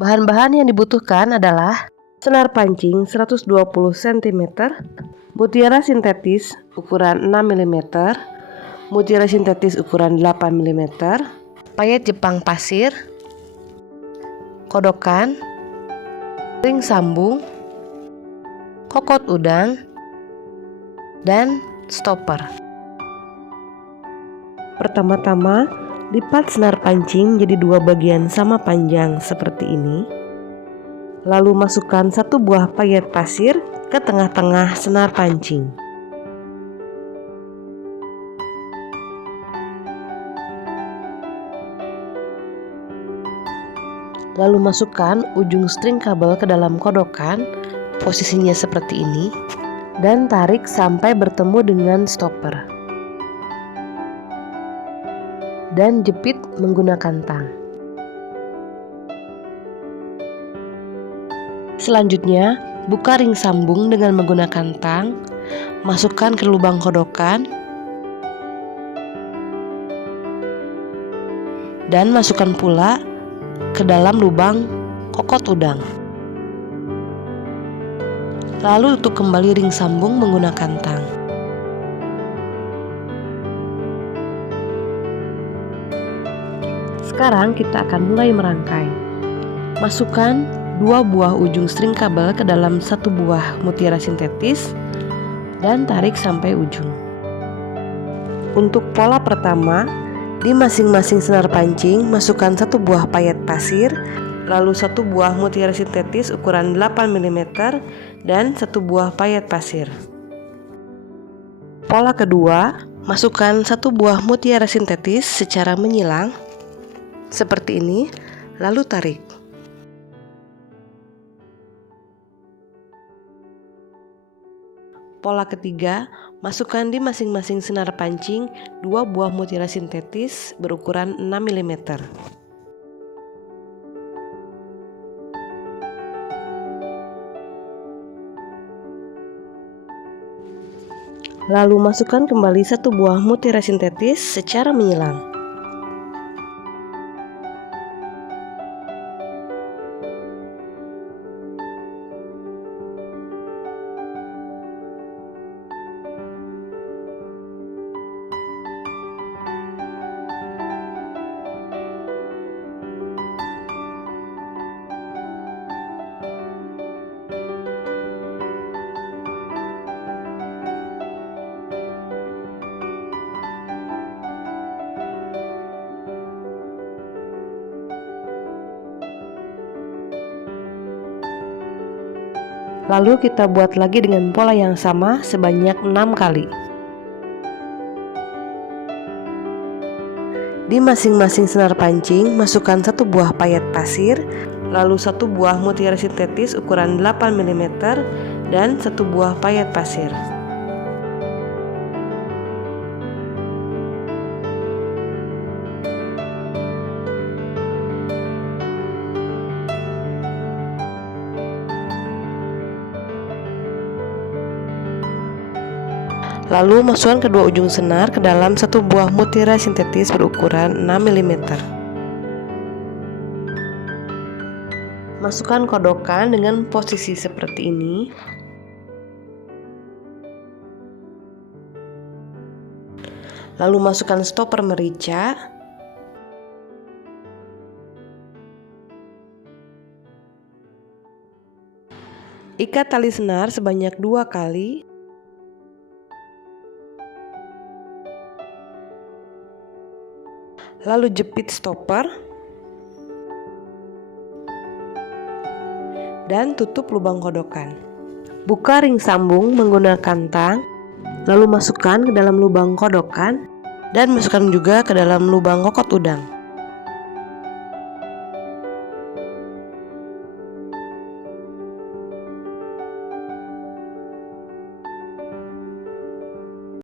Bahan-bahan yang dibutuhkan adalah senar pancing 120 cm, mutiara sintetis ukuran 6 mm, mutiara sintetis ukuran 8 mm, payet Jepang pasir, kodokan, ring sambung, kokot udang, dan stopper. Pertama-tama, lipat senar pancing jadi 2 bagian sama panjang seperti ini. Lalu masukkan 1 buah payet pasir ke tengah-tengah senar pancing. Lalu masukkan ujung string kabel ke dalam kodokan, posisinya seperti ini, dan tarik sampai bertemu dengan stopper. Dan jepit menggunakan tang. Selanjutnya, buka ring sambung dengan menggunakan tang, masukkan ke lubang kodokan, dan masukkan pula ke dalam lubang kokot udang. Lalu tutup kembali ring sambung menggunakan tang. Sekarang kita akan mulai merangkai. Masukkan 2 buah ujung string kabel ke dalam 1 buah mutiara sintetis dan tarik sampai ujung. Untuk pola pertama, di masing-masing senar pancing masukkan 1 buah payet pasir, lalu 1 buah mutiara sintetis ukuran 8 mm dan 1 buah payet pasir. Pola kedua, masukkan 1 buah mutiara sintetis secara menyilang seperti ini, lalu tarik. Pola ketiga, masukkan di masing-masing senar pancing 2 buah mutiara sintetis berukuran 6 mm. Lalu masukkan kembali 1 buah mutiara sintetis secara menyilang. Lalu kita buat lagi dengan pola yang sama sebanyak 6 kali. Di masing-masing senar pancing masukkan 1 buah payet pasir, lalu 1 buah mutiara sintetis ukuran 8 mm dan 1 buah payet pasir. Lalu masukkan kedua ujung senar ke dalam 1 buah mutiara sintetis berukuran 6 mm. Masukkan kodokan dengan posisi seperti ini. Lalu masukkan stopper merica. Ikat tali senar sebanyak 2 kali. Lalu jepit stopper dan tutup lubang kodokan. Buka ring sambung menggunakan tang, lalu masukkan ke dalam lubang kodokan dan masukkan juga ke dalam lubang kokot udang.